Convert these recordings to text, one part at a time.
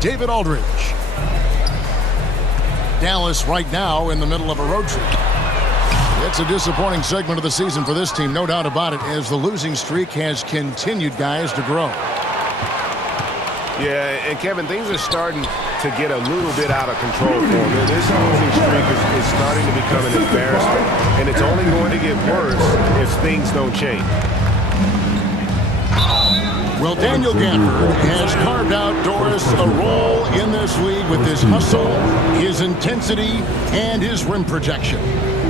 David Aldridge. Dallas right now in the middle of a road trip. It's a disappointing segment of the season for this team, no doubt about it, as the losing streak has continued, guys, to grow. Yeah, and Kevin, things are starting to get a little bit out of control for them. This losing streak is starting to become an embarrassment, and it's only going to get worse if things don't change. Well, Daniel Gafford has carved out, Doris, a role in this league with his hustle, his intensity, and his rim projection.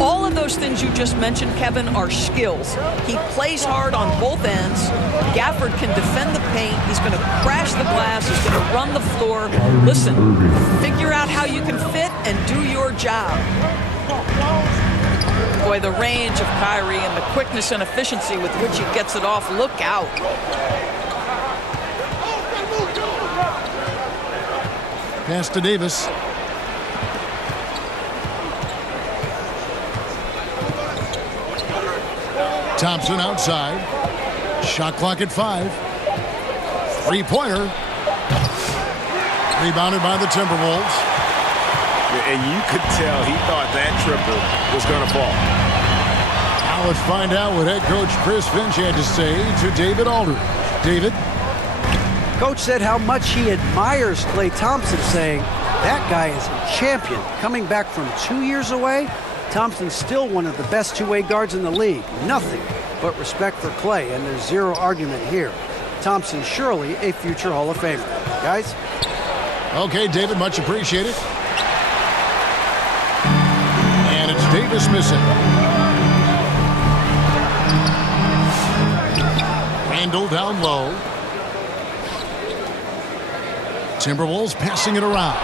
All of those things you just mentioned, Kevin, are skills. He plays hard on both ends. Gafford can defend the paint. He's going to crash the glass. He's going to run the floor. Listen, figure out how you can fit and do your job. Boy, the range of Kyrie and the quickness and efficiency with which he gets it off. Look out. Pass to Davis. Thompson outside. Shot clock at 5. Three-pointer. Rebounded by the Timberwolves. And you could tell he thought that triple was going to fall. Now let's find out what head coach Chris Finch had to say to David Aldridge. David? Coach said how much he admires Klay Thompson, saying, that guy is a champion. Coming back from 2 years away, Thompson's still one of the best two-way guards in the league. Nothing but respect for Klay, and there's zero argument here. Thompson surely a future Hall of Famer. Guys? Okay, David, much appreciated. And it's Davis missing. Randall down low. Timberwolves passing it around.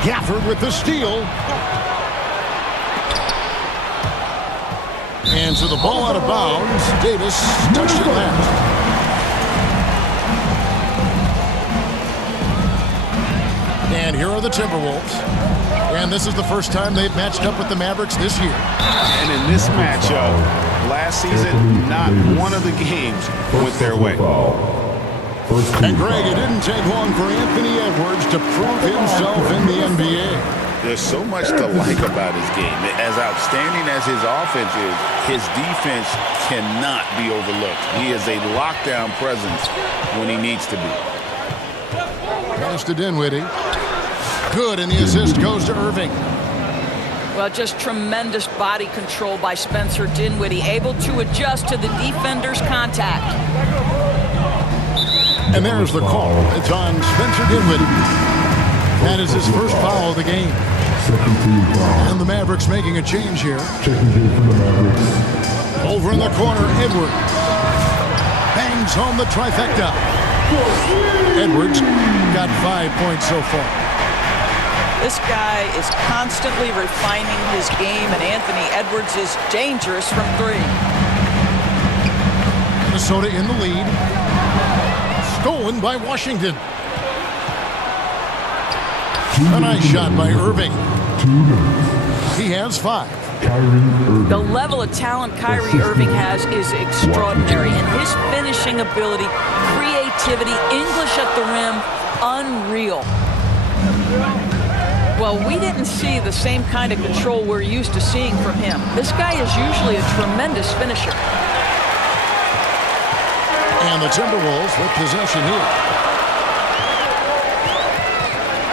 Gafford with the steal. And so the ball out of bounds. Davis touched it last. And here are the Timberwolves. And this is the first time they've matched up with the Mavericks this year. And in this matchup, last season, not one of the games went their way. And Greg, it didn't take long for Anthony Edwards to prove himself in the NBA. There's so much to like about his game. As outstanding as his offense is, his defense cannot be overlooked. He is a lockdown presence when he needs to be. Pass to Dinwiddie. Good, and the assist goes to Irving. Well, just tremendous body control by Spencer Dinwiddie, able to adjust to the defender's contact. And there's the call. It's on Spencer Dinwiddie. That is his first foul of the game. And the Mavericks making a change here. Over in the corner, Edwards. Bangs home the trifecta. Edwards got 5 points so far. This guy is constantly refining his game, and Anthony Edwards is dangerous from 3. Minnesota in the lead. Stolen by Washington. A nice shot by Irving. He has 5. The level of talent Kyrie Irving has is extraordinary, and his finishing ability, creativity, English at the rim, unreal. Well, we didn't see the same kind of control we're used to seeing from him. This guy is usually a tremendous finisher. And the Timberwolves with possession here.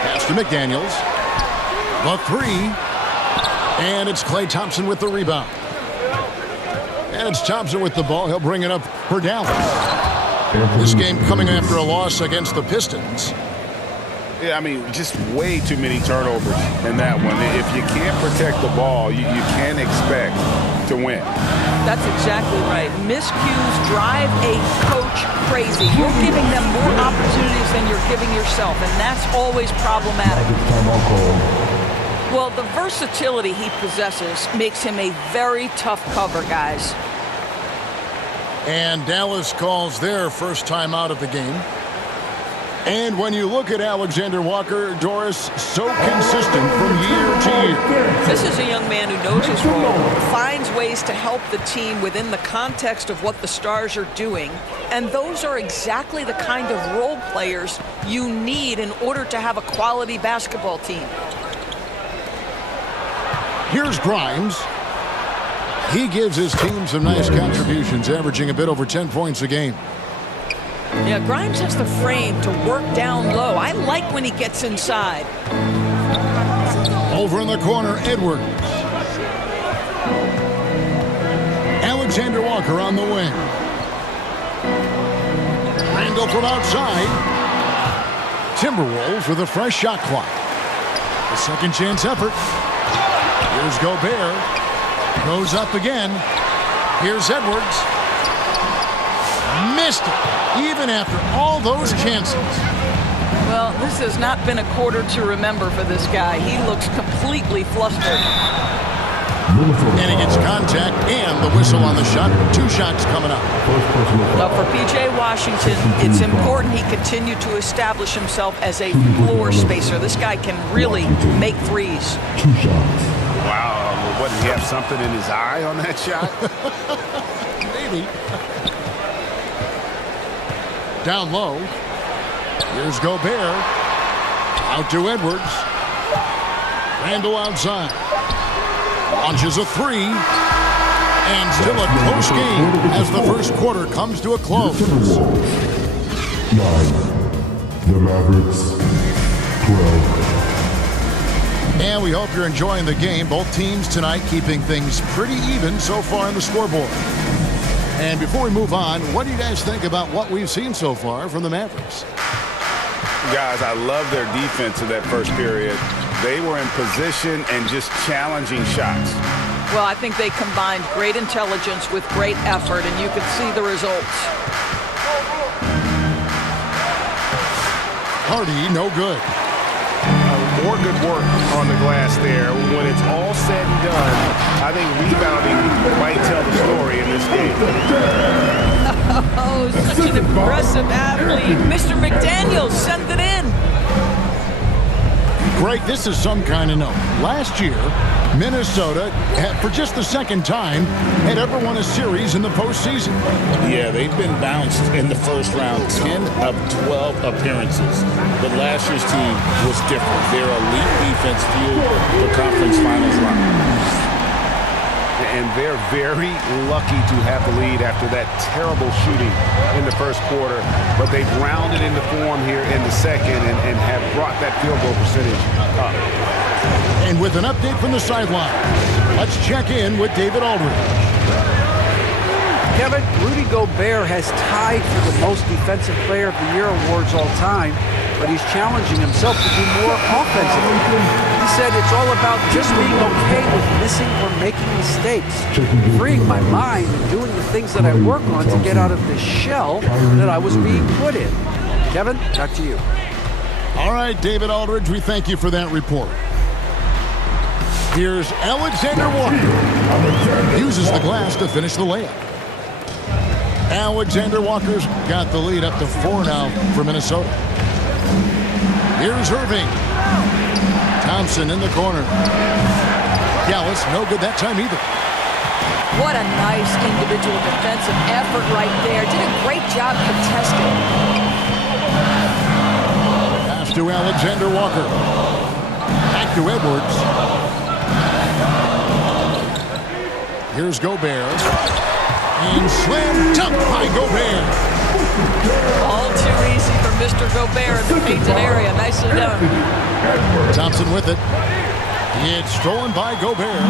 Pass to McDaniels. The 3. And it's Klay Thompson with the rebound. And it's Thompson with the ball. He'll bring it up for Dallas. This game coming after a loss against the Pistons. Yeah, I mean, just way too many turnovers in that one. If you can't protect the ball, you can't expect to win. That's exactly right. Miscues drive a coach crazy. You're giving them more opportunities than you're giving yourself, and that's always problematic. Well, the versatility he possesses makes him a very tough cover, guys. And Dallas calls their first time out of the game. And when you look at Alexander Walker, Doris, so consistent from year to year. This is a young man who knows his role, finds ways to help the team within the context of what the Stars are doing, and those are exactly the kind of role players you need in order to have a quality basketball team. Here's Grimes. He gives his team some nice contributions, averaging a bit over 10 points a game. Yeah, Grimes has the frame to work down low. I like when he gets inside. Over in the corner, Edwards. Alexander Walker on the wing. Randall from outside. Timberwolves with a fresh shot clock. A second chance effort. Here's Gobert. Goes up again. Here's Edwards. Missed it, even after all those chances. Well, this has not been a quarter to remember for this guy. He looks completely flustered. And he gets contact and the whistle on the shot. 2 shots coming up. But for P.J. Washington, it's important he continue to establish himself as a floor spacer. This guy can really make threes. 2 shots. Wow. What, did he have something in his eye on that shot? Maybe. Down low. Here's Gobert. Out to Edwards. Randall outside. Launches a 3. And still a close game as the first quarter comes to a close. 9. The Mavericks 12. And we hope you're enjoying the game. Both teams tonight keeping things pretty even so far on the scoreboard. And before we move on, what do you guys think about what we've seen so far from the Mavericks? Guys, I love their defense in that first period. They were in position and just challenging shots. Well, I think they combined great intelligence with great effort, and you could see the results. Hardy, no good. More good work on the glass there. When it's all said and done, I think rebounding might tell the story in this game. Oh, such an impressive athlete. Mr. McDaniels, send it in. Greg, this is some kind of note. Last year, Minnesota, for just the second time, had ever won a series in the postseason. Yeah, they've been bounced in the first round, 10 of 12 appearances. But last year's team was different. Their elite defense fueled the conference finals run. And they're very lucky to have the lead after that terrible shooting in the first quarter. But they've rounded into form here in the second and have brought that field goal percentage up. And with an update from the sideline, let's check in with David Aldridge. Kevin, Rudy Gobert has tied for the most Defensive Player of the Year awards all time, but he's challenging himself to do more offensively. He said it's all about just being okay with missing or making mistakes, freeing my mind and doing the things that I work on to get out of this shell that I was being put in. Kevin, back to you. All right, David Aldridge, we thank you for that report. Here's Alexander Walker. Uses the glass to finish the layup. Alexander Walker's got the lead up to 4 now for Minnesota. Here's Irving. Thompson in the corner. Gallus, no good that time either. What a nice individual defensive effort right there. Did a great job contesting. Pass to Alexander Walker. Back to Edwards. Here's Gobert. And slam dunk by Gobert. All too easy for Mr. Gobert in the painted area. Nicely done. Thompson with it. It's stolen by Gobert.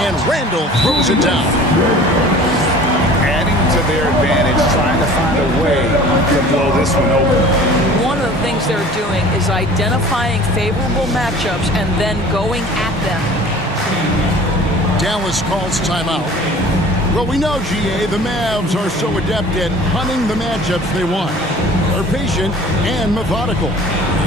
And Randall throws it down. Adding to their advantage, trying to find a way to blow this one open. One of the things they're doing is identifying favorable matchups and then going at them. Dallas calls timeout. Well, we know, GA, the Mavs are so adept at hunting the matchups they want. They're patient and methodical.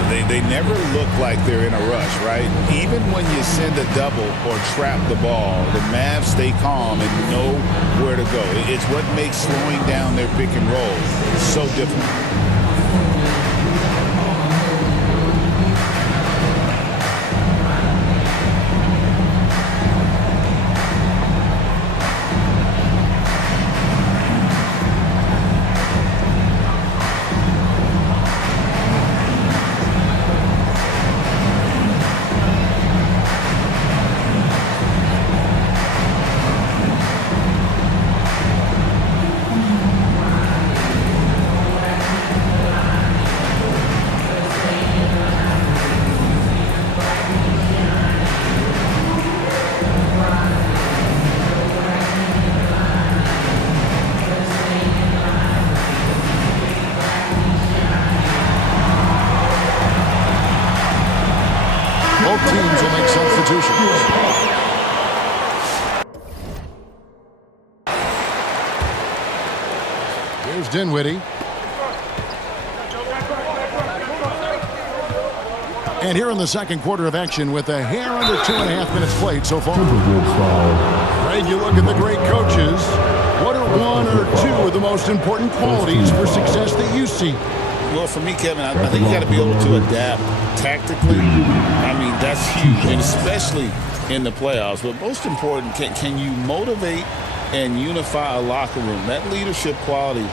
They never look like they're in a rush, right? Even when you send a double or trap the ball, the Mavs stay calm and know where to go. It's what makes slowing down their pick and roll so difficult. Both teams will make substitutions. Here's Dinwiddie. And here in the second quarter of action with a hair under 2.5 minutes played so far. Greg, you look at the great coaches. What are one or two of the most important qualities for success that you see? Well, for me, Kevin, I think you got to be able to adapt tactically. I mean, that's huge, and especially in the playoffs. But most important, can you motivate and unify a locker room? That leadership quality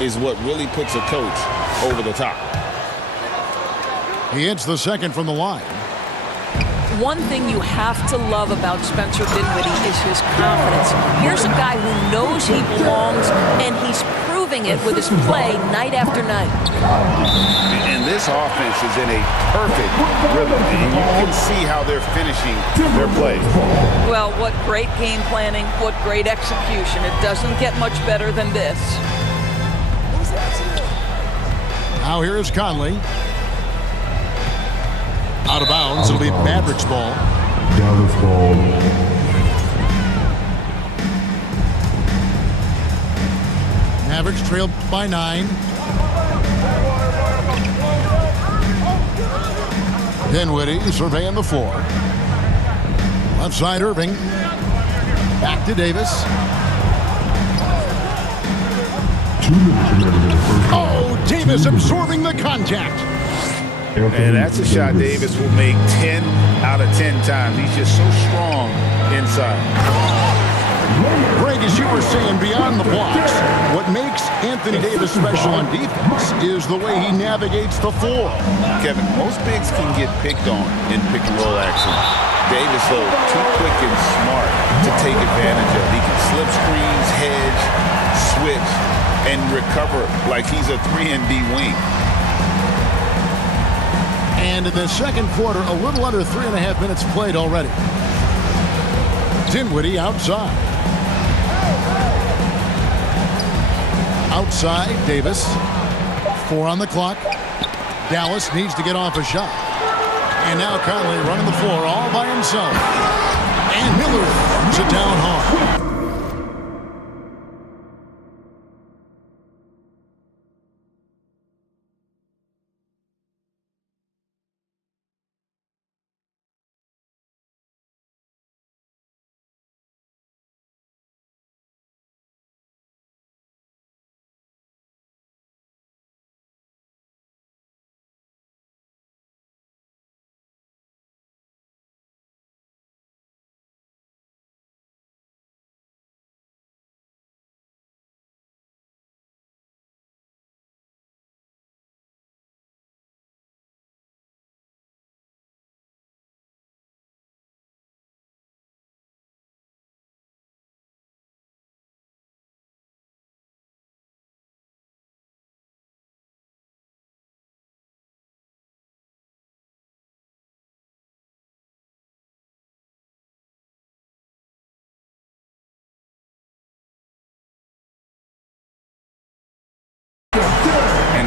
is what really puts a coach over the top. He hits the second from the line. One thing you have to love about Spencer Dinwiddie is his confidence. Here's a guy who knows he belongs, and he's proving it with his play night after night. And this offense is in a perfect rhythm, and you can see how they're finishing their plays. Well, what great game planning, what great execution. It doesn't get much better than this. Now here is Conley. Out of bounds. It'll be Mavericks ball. Dallas ball. Mavericks trailed by 9. Dinwiddie surveying the floor. Left side Irving. Back to Davis. 2 minutes remaining in the first half. Oh, Davis absorbing the contact. And that's a shot Davis will make 10 out of 10 times. He's just so strong inside. Greg, as you were saying, beyond the blocks, what makes Anthony Davis special on defense is the way he navigates the floor. Kevin, most bigs can get picked on in pick and roll action. Davis, though, too quick and smart to take advantage of. He can slip screens, hedge, switch, and recover like he's a 3-and-D wing. And in the second quarter, a little under 3.5 minutes played already. Dinwiddie outside. Outside, Davis. 4 on the clock. Dallas needs to get off a shot. And now Conley running the floor all by himself. And Miller throws it down hard.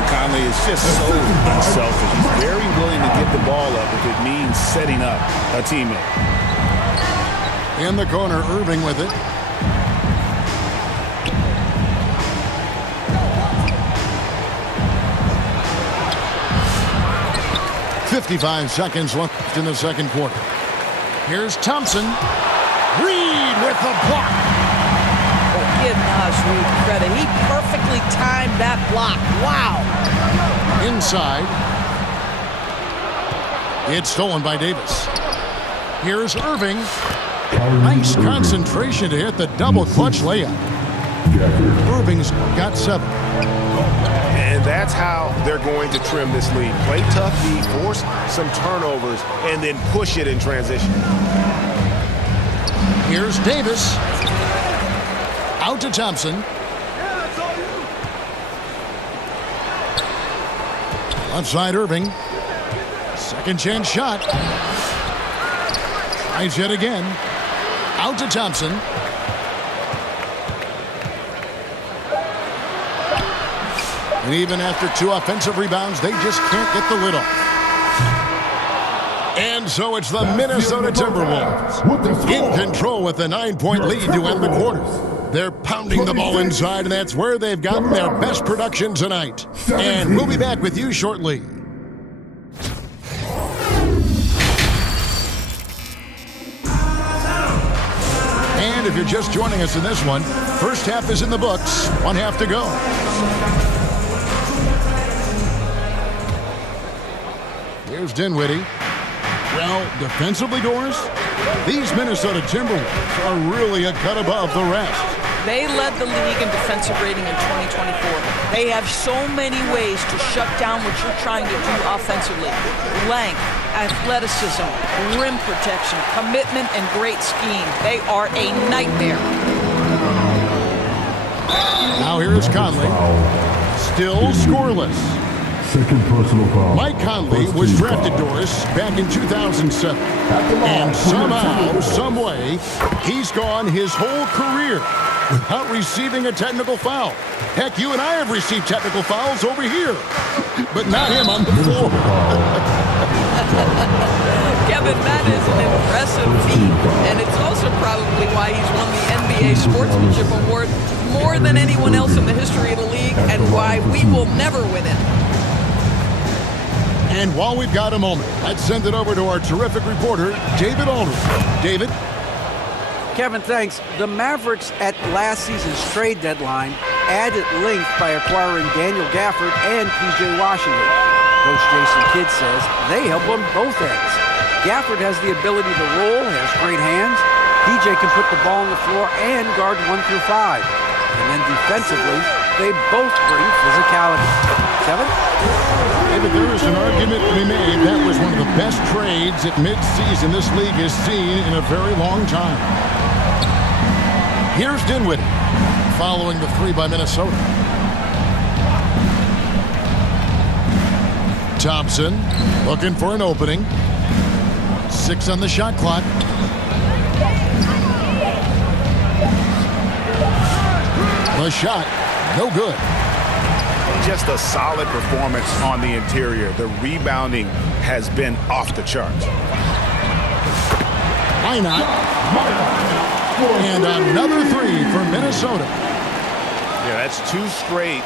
Conley is just so unselfish. He's very willing to get the ball up if it means setting up a teammate. In the corner, Irving with it. 55 seconds left in the second quarter. Here's Thompson. Reed with the block. Give Naz Reid credit. He perfectly timed that block. Wow. Inside. It's stolen by Davis. Here's Irving. Nice concentration to hit the double clutch layup. Irving's got 7. And that's how they're going to trim this lead. Play tough D, force some turnovers, and then push it in transition. Here's Davis. Out to Thompson. Left side Irving. Second chance shot. Tries yet again. Out to Thompson. And even after 2 offensive rebounds, they just can't get the lid off. And so it's the Minnesota Timberwolves in control with a 9-point lead to end the quarter. They're pounding the ball inside, and that's where they've gotten their best production tonight. And we'll be back with you shortly. And if you're just joining us in this one, first half is in the books. 1 half to go. Here's Dinwiddie. Well, defensively, Doris, these Minnesota Timberwolves are really a cut above the rest. They led the league in defensive rating in 2024. They have so many ways to shut down what you're trying to do offensively. Length, athleticism, rim protection, commitment, and great scheme. They are a nightmare. Now here's Conley. Still scoreless. Second personal foul. Mike Conley was drafted, Doris, back in 2007. And somehow, someway, he's gone his whole career without receiving a technical foul. Heck, you and I have received technical fouls over here, but not him on the floor. Kevin, that is an impressive feat, and it's also probably why he's won the NBA Sportsmanship Award more than anyone else in the history of the league, and why we will never win it. And while we've got a moment, let's send it over to our terrific reporter, David Aldridge. David? Kevin, thanks. The Mavericks at last season's trade deadline added length by acquiring Daniel Gafford and P.J. Washington. Coach Jason Kidd says they help on both ends. Gafford has the ability to roll, has great hands. P.J. can put the ball on the floor and guard 1 through 5. And then defensively, they both bring physicality. Kevin? David, there is an argument to be made. That was one of the best trades at midseason this league has seen in a very long time. Here's Dinwiddie, following the 3 by Minnesota. Thompson looking for an opening. 6 on the shot clock. The shot, no good. Just a solid performance on the interior. The rebounding has been off the charts. Why not? And another 3 for Minnesota. Yeah, that's 2 straight